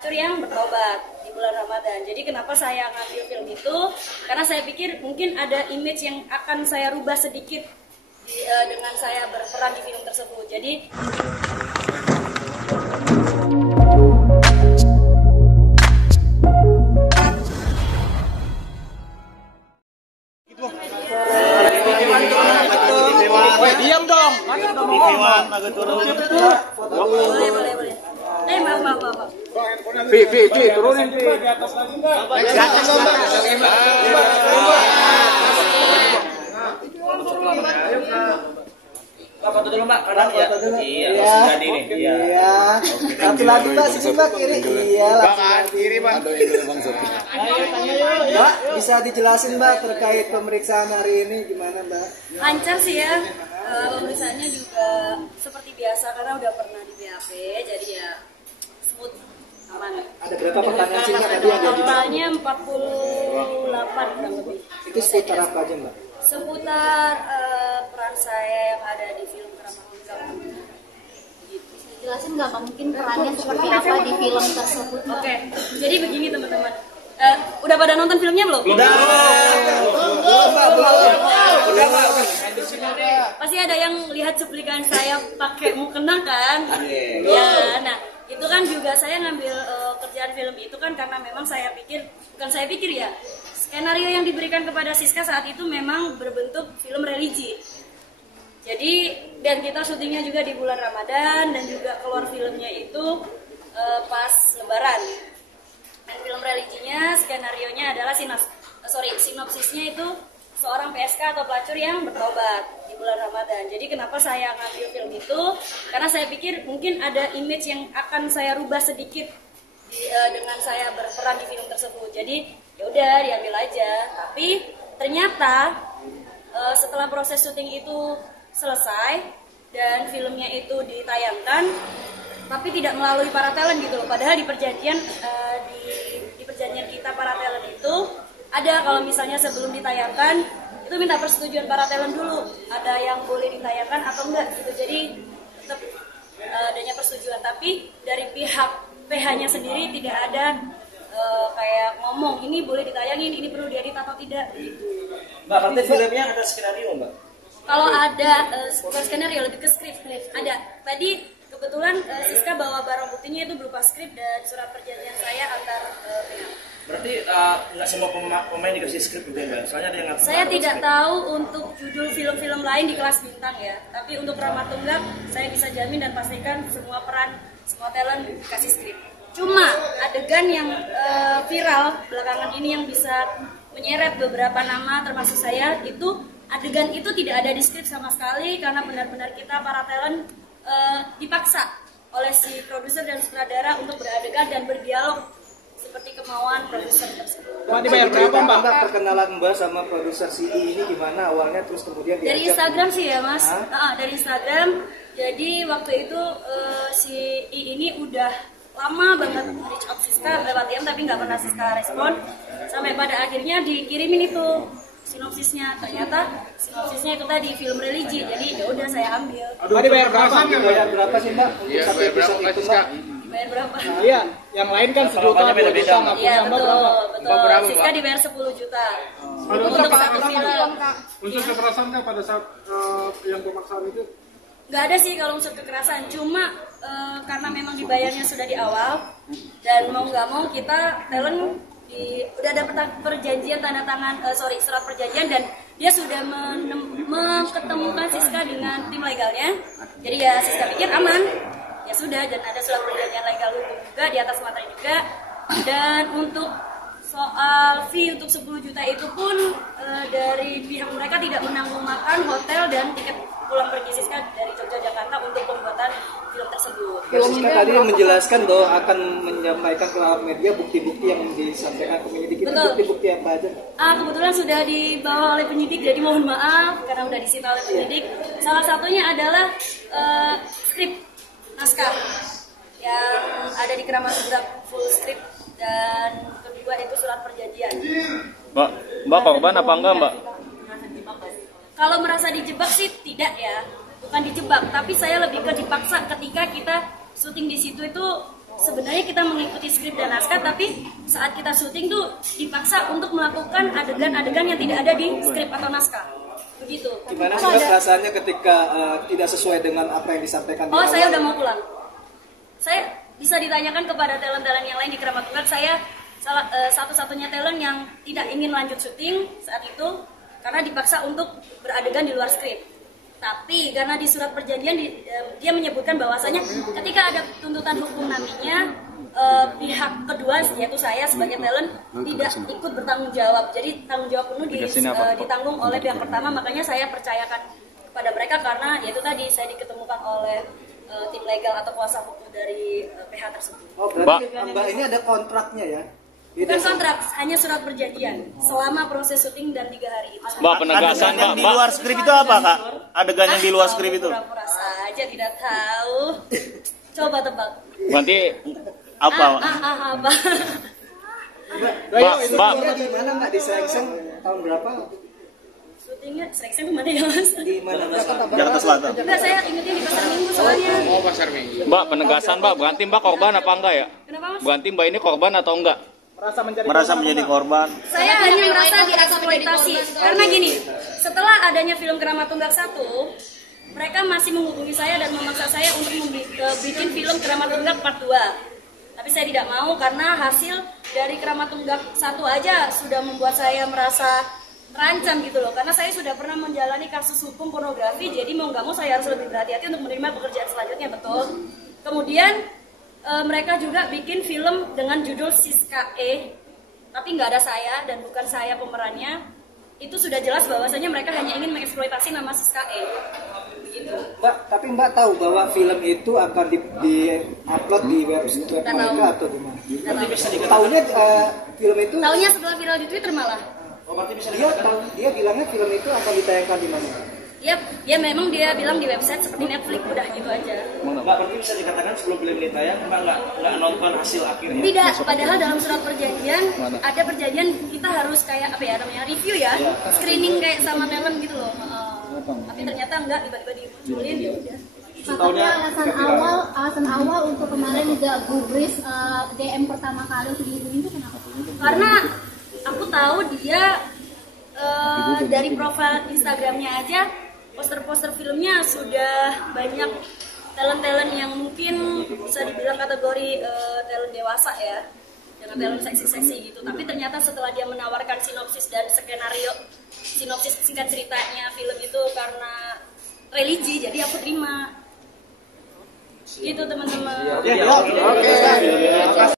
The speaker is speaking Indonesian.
Yang bertobat di bulan Ramadan. Jadi kenapa saya ngambil film itu? Karena saya pikir mungkin ada image yang akan saya rubah sedikit dengan saya berperan di film tersebut. Jadi diam dong. boleh. Maaf. Turunin. Pak, foto dulu Mbak, kanan ya. Iya, sudah ini. Iya. Satu lagi Mbak, sini Mbak, kiri. Iya, Kiri, Pak. Mbak, bisa dijelasin Mbak terkait pemeriksaan hari ini gimana Mbak? lancar sih ya. Pemeriksaannya juga seperti biasa karena udah pernah di BAP, jadi ya smooth, aman. Ada berapa pertanyaan sih Mbak tadi yang jadi? Totalnya 48 kurang lebih. Itu seputar apa aja Mbak? Seputar peran saya yang ada di film Keramah Lengkap. Gitu. Jelasin nggak mungkin perannya seperti apa di film tersebut? Oke, jadi begini teman-teman. Udah pada nonton filmnya belum? Udah. Pasti ada yang lihat cuplikan saya pakai mukena kan? Ya, nah itu kan juga saya ngambil kerjaan film itu kan karena memang saya pikir, bukan saya pikir ya, skenario yang diberikan kepada Siska saat itu memang berbentuk film religi. Jadi dan kita syutingnya juga di bulan Ramadan dan juga keluar filmnya itu pas Lebaran. Dan film religinya, skenarionya adalah sinopsisnya itu seorang PSK atau pelacur yang bertobat di bulan Ramadan. Jadi kenapa saya ngambil film itu? Karena saya pikir mungkin ada image yang akan saya rubah sedikit dengan saya berperan di film tersebut. Jadi ya udah diambil aja. Tapi ternyata setelah proses syuting itu selesai dan filmnya itu ditayangkan, tapi tidak melalui para talent gitu loh. Padahal di perjanjian di perjanjian kita para talent itu ada kalau misalnya sebelum ditayangkan itu minta persetujuan para talent dulu. Ada yang boleh ditayangkan atau enggak gitu. Jadi tetap adanya persetujuan. Tapi dari pihak PH-nya sendiri tidak ada kayak ngomong ini boleh ditayangin, ini perlu diedit atau tidak gitu. Mbak, berarti filmnya ada skenario Mbak? Kalau ada bukan skenario, lebih ke skrip. Ada. Tadi kebetulan Siska bawa barang buktinya itu berupa skrip dan surat perjanjian saya antar pihak. Berarti nggak semua pemain dikasih skrip gitu ya Mbak? Soalnya ada yang nggak Saya tidak tahu untuk judul film-film lain di kelas bintang ya. Tapi untuk Ramah Tunggak saya bisa jamin dan pastikan semua peran, semua talent dikasih skrip. Cuma adegan yang viral belakangan ini yang bisa menyeret beberapa nama termasuk saya, itu adegan itu tidak ada di skrip sama sekali karena benar-benar kita para talent dipaksa oleh si produser dan sutradara untuk beradegan dan berdialog seperti kemauan produser tersebut. Mbak, dibayar berapa Mbak? Perkenalan Mbak sama produser si I ini gimana awalnya terus kemudian diajak? Dari Instagram sih ya Mas. Dari Instagram. Jadi waktu itu si I ini udah lama banget reach out Siska lewat DM tapi nggak pernah Siska respon. Sampai pada akhirnya dikirimin itu sinopsisnya, ternyata sinopsisnya itu tadi film religi, jadi ya udah saya ambil. Mbak, dibayar berapa? Dibayar berapa sih Mbak untuk satu episode itu Mbak? Dibayar berapa? Iya, yang lain kan sejuta, beda-beda. Iya betul. Siska dibayar 10 juta. Untuk satu film. Unsur kekerasan nggak pada saat yang pemaksaan itu? Nggak ada sih kalau unsur kekerasan, cuma karena memang dibayarnya sudah di awal dan mau nggak mau kita talent udah ada perjanjian tanda tangan surat perjanjian dan dia sudah ketemukan Siska dengan tim legalnya. Jadi ya Siska pikir aman. Ya sudah, dan ada surat perjanjian legal hukum juga di atas materi juga. Dan untuk soal fee untuk 10 juta itu pun dari pihak mereka tidak menanggung makan, hotel dan tiket pulang pergi Siska dari Jogja Jakarta untuk pembuatan film tersebut. Siska tadi yang menjelaskan bahwa akan menyampaikan ke awak media bukti-bukti yang disampaikan ke penyidik. Itu bukti-bukti apa aja? Kebetulan sudah dibawa oleh penyidik, jadi mohon maaf karena sudah disita oleh penyidik. Salah satunya adalah skrip naskah yang ada di Keramah Tunggak full script dan kedua itu surat perjanjian. Mbak korban apa enggak Mbak? Kalau merasa dijebak sih tidak ya, bukan dijebak, tapi saya lebih ke dipaksa ketika kita syuting di situ itu sebenarnya kita mengikuti skrip dan naskah, tapi saat kita syuting tuh dipaksa untuk melakukan adegan-adegan yang tidak ada di skrip atau naskah. Begitu. Gimana sih Mbak rasanya ketika tidak sesuai dengan apa yang disampaikan di Oh, awal? saya udah mau pulang. Saya bisa ditanyakan kepada talent-talent yang lain di Kramatunggal, saya satu-satunya talent yang tidak ingin lanjut syuting saat itu karena dipaksa untuk beradegan di luar skrip. Tapi karena di surat perjanjian dia menyebutkan bahwasanya ketika ada tuntutan hukum nantinya pihak kedua yaitu saya sebagai talent tidak ikut bertanggung jawab. Jadi tanggung jawab penuh ditanggung oleh pihak pertama, makanya saya percayakan kepada mereka karena yaitu tadi saya diketemukan oleh tim legal atau kuasa hukum dari PH tersebut. Oh, berarti Mbak ini ada kontraknya ya? Bukan kontrak, hanya surat perjanjian selama proses syuting dan 3 hari itu. Mbak, penegasan Mbak. Di luar skrip itu apa Kak? Adegan yang di luar skrip itu? Pura-pura saja tidak tahu. Coba tebak. Berarti apa? Apa? Mbak, Gimana Mbak di Serengseng tahun berapa? Syutingnya Serengseng kemana ya Mas? Di mana? Jakarta Selatan. Enggak, saya ingetnya di Pasar Minggu soalnya. Oh, Pasar Minggu. Mbak, penegasan Mbak, berarti Mbak korban apa enggak ya? Kenapa Mas? Berarti Mbak ini korban atau enggak? Merasa menjadi korban. Saya hanya merasa dieksploitasi. Karena gini, setelah adanya film Kramatunggal 1, mereka masih menghubungi saya dan memaksa saya untuk bikin film Kramatunggal Part 2. Tapi saya tidak mau karena hasil dari Kramatunggal 1 aja sudah membuat saya merasa terancam gitu loh. Karena saya sudah pernah menjalani kasus hukum pornografi, jadi mau nggak mau saya harus lebih berhati-hati untuk menerima pekerjaan selanjutnya, betul. Kemudian mereka juga bikin film dengan judul Siska E, tapi nggak ada saya dan bukan saya pemerannya. Itu sudah jelas bahwasanya mereka hanya ingin mengeksploitasi nama Siska E. Begitu. Mbak, tapi Mbak tahu bahwa film itu akan di-upload di web mereka atau di mana? Tahunya film itu? Tahunya setelah viral di Twitter malah. Dia bilangnya film itu akan ditayangkan di mana? Ya memang dia bilang di website seperti Netflix, udah gitu aja. Mbak, berarti bisa dikatakan sebelum film ini tayang Mbak nggak nonton hasil akhirnya? Tidak, padahal dalam surat perjanjian ada perjanjian kita harus kayak apa ya namanya review ya, screening kayak sama talent gitu loh. Tapi ternyata enggak, tiba-tiba dimunculin ya udah. Tapi alasan awal untuk kemarin nggak gubris DM pertama kali untuk dihubungin itu kenapa? Karena aku tahu dia dari profil Instagramnya aja poster-poster filmnya sudah banyak talent-talent yang mungkin bisa dibilang kategori talent dewasa ya, dengan talent seksi-seksi gitu. Tapi ternyata setelah dia menawarkan sinopsis dan skenario, sinopsis singkat ceritanya film itu karena religi, jadi aku terima. Gitu teman-teman. Oke.